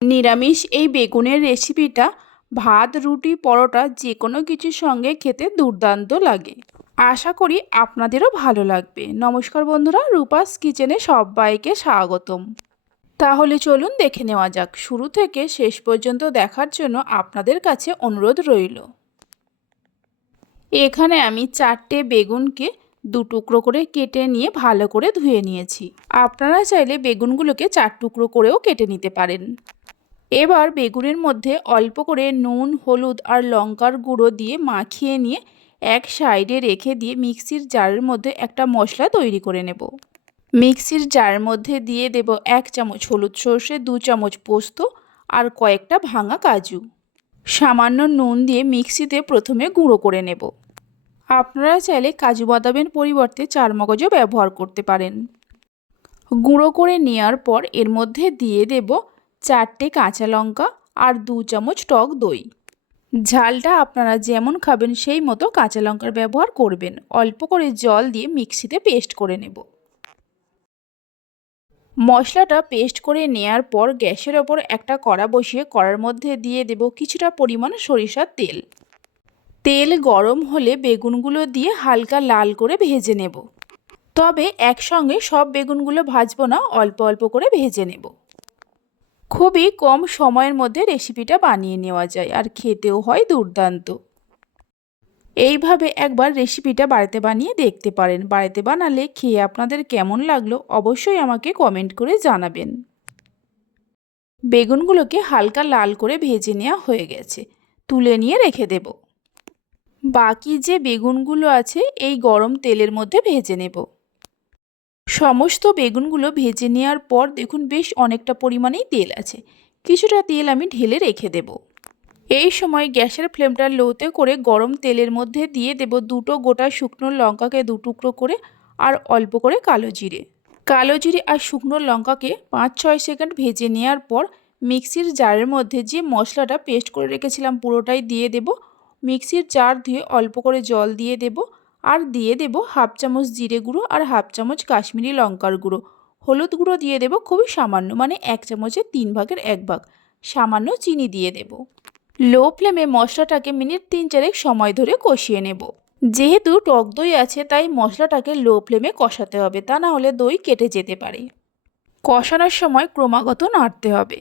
নিরামিষ এই বেগুনের রেসিপিটা ভাত, রুটি, পরোটা যে কোনো কিছুর সঙ্গে খেতে দুর্দান্ত লাগে। আশা করি আপনাদেরও ভালো লাগবে। নমস্কার বন্ধুরা, রূপাস কিচেনে সবাইকে স্বাগতম। তাহলে চলুন দেখে নেওয়া যাক। শুরু থেকে শেষ পর্যন্ত দেখার জন্য আপনাদের কাছে অনুরোধ রইল। এখানে আমি চারটে বেগুনকে দু টুকরো করে কেটে নিয়ে ভালো করে ধুয়ে নিয়েছি। আপনারা চাইলে বেগুনগুলোকে চার টুকরো করেও কেটে নিতে পারেন। এবার বেগুনের মধ্যে অল্প করে নুন, হলুদ আর লঙ্কার গুঁড়ো দিয়ে মাখিয়ে নিয়ে এক সাইডে রেখে দিয়ে মিক্সির জারের মধ্যে একটা মশলা তৈরি করে নেব। মিক্সির জারের মধ্যে দিয়ে দেব এক চামচ হলুদ সর্ষে, দু চামচ পোস্ত আর কয়েকটা ভাঙা কাজু। সামান্য নুন দিয়ে মিক্সিতে প্রথমে গুঁড়ো করে নেব। আপনারা চাইলে কাজু বাদামের পরিবর্তে চার মগজও ব্যবহার করতে পারেন। গুঁড়ো করে নেওয়ার পর এর মধ্যে দিয়ে দেব চারটে কাঁচা লঙ্কা আর দু চামচ টক দই। ঝালটা আপনারা যেমন খাবেন সেই মতো কাঁচা লঙ্কার ব্যবহার করবেন। অল্প করে জল দিয়ে মিক্সিতে পেস্ট করে নেব। মশলাটা পেস্ট করে নেয়ার পর গ্যাসের ওপর একটা কড়া বসিয়ে কড়ার মধ্যে দিয়ে দেব কিছুটা পরিমাণ সরিষার তেল। তেল গরম হলে বেগুনগুলো দিয়ে হালকা লাল করে ভেজে নেব। তবে একসঙ্গে সব বেগুনগুলো ভাজবো না, অল্প অল্প করে ভেজে নেব। খুবই কম সময়ের মধ্যে রেসিপিটা বানিয়ে নেওয়া যায় আর খেতেও হয় দুর্দান্ত। এইভাবে একবার রেসিপিটা বাড়িতে বানিয়ে দেখতে পারেন। বাড়িতে বানালে খেয়ে আপনাদের কেমন লাগল অবশ্যই আমাকে কমেন্ট করে জানাবেন। বেগুনগুলোকে হালকা লাল করে ভেজে নেওয়া হয়ে গেছে। তুলে নিয়ে রেখে দেব। বাকি যে বেগুনগুলো আছে, এই গরম তেলের মধ্যে ভেজে নেব। সমস্ত বেগুনগুলো ভেজে নেওয়ার পর দেখুন বেশ অনেকটা পরিমাণেই তেল আছে। কিছুটা তেল আমি ঢেলে রেখে দেব। এই সময় গ্যাসের ফ্লেমটা লোতে করে গরম তেলের মধ্যে দিয়ে দেব দুটো গোটা শুকনো লঙ্কাকে দু টুকরো করে আর অল্প করে কালো জিরে। কালো জিরে আর শুকনো লঙ্কাকে পাঁচ ছয় সেকেন্ড ভেজে নেওয়ার পর মিক্সির জারের মধ্যে যে মশলাটা পেস্ট করে রেখেছিলাম পুরোটাই দিয়ে দেব। মিক্সির জার ধুয়ে অল্প করে জল দিয়ে দেব। আর দিয়ে দেব হাফ চামচ জিরে গুঁড়ো আর হাফ চামচ কাশ্মীরি লঙ্কার গুঁড়ো। হলুদ গুঁড়ো দিয়ে দেব খুবই সামান্য মানে এক চামচের তিন ভাগের এক ভাগ। সামান্য চিনি দিয়ে দেব। লো ফ্লেমে মশলাটাকে মিনিট তিন চারেক সময় ধরে কষিয়ে নেব। যেহেতু টক দই আছে, তাই মশলাটাকে লো ফ্লেমে কষাতে হবে, তা না হলে দই কেটে যেতে পারে। কষানোর সময় ক্রমাগত নাড়তে হবে।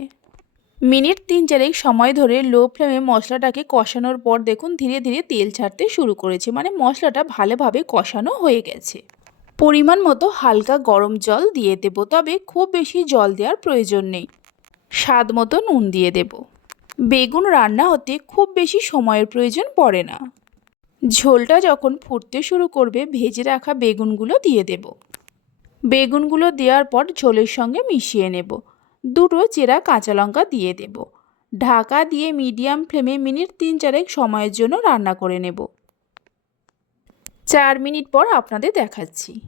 মিনিট তিন চারেক সময় ধরে লো ফ্লেমে মশলাটাকে কষানোর পর দেখুন ধীরে ধীরে তেল ছাড়তে শুরু করেছে। মানে মশলাটা ভালোভাবে কষানো হয়ে গেছে। পরিমাণ মতো হালকা গরম জল দিয়ে দেব, তবে খুব বেশি জল দেওয়ার প্রয়োজন নেই। স্বাদ মতো নুন দিয়ে দেব। বেগুন রান্না হতে খুব বেশি সময়ের প্রয়োজন পড়ে না। ঝোলটা যখন ফুটতে শুরু করবে, ভেজে রাখা বেগুনগুলো দিয়ে দেব। বেগুনগুলো দেওয়ার পর ঝোলের সঙ্গে মিশিয়ে নেব। দুটো চেরা কাঁচা লঙ্কা দিয়ে দেব। ঢাকা দিয়ে মিডিয়াম ফ্লেমে মিনিট তিন চারেক সময়ের জন্য রান্না করে নেব। চার মিনিট পর আপনাদের দেখাচ্ছি।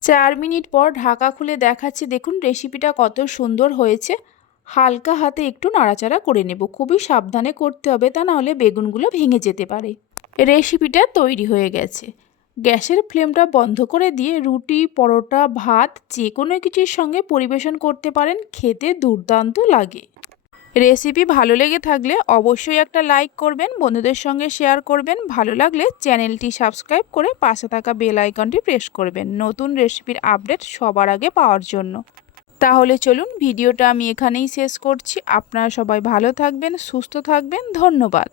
চার মিনিট পর ঢাকা খুলে দেখাচ্ছি। দেখুন, রেসিপিটা কত সুন্দর হয়েছে। হালকা হাতে একটু নাড়াচাড়া করে নেব। খুবই সাবধানে করতে হবে, তা নাহলে বেগুনগুলো ভেঙে যেতে পারে। রেসিপিটা তৈরি হয়ে গেছে। গ্যাসের ফ্লেমটা বন্ধ করে দিয়ে রুটি, পরোটা, ভাত যে কোনো কিছুর সঙ্গে পরিবেশন করতে পারেন, খেতে দুর্দান্ত লাগে। রেসিপি ভালো লেগে থাকলে অবশ্যই একটা লাইক করবেন, বন্ধুদের সঙ্গে শেয়ার করবেন। ভালো লাগলে চ্যানেলটি সাবস্ক্রাইব করে পাশে থাকা বেল আইকনটি প্রেস করবেন নতুন রেসিপির আপডেট সবার আগে পাওয়ার জন্য। তাহলে চলুন ভিডিওটা আমি এখানেই শেষ করছি। আপনারা সবাই ভালো থাকবেন, সুস্থ থাকবেন। ধন্যবাদ।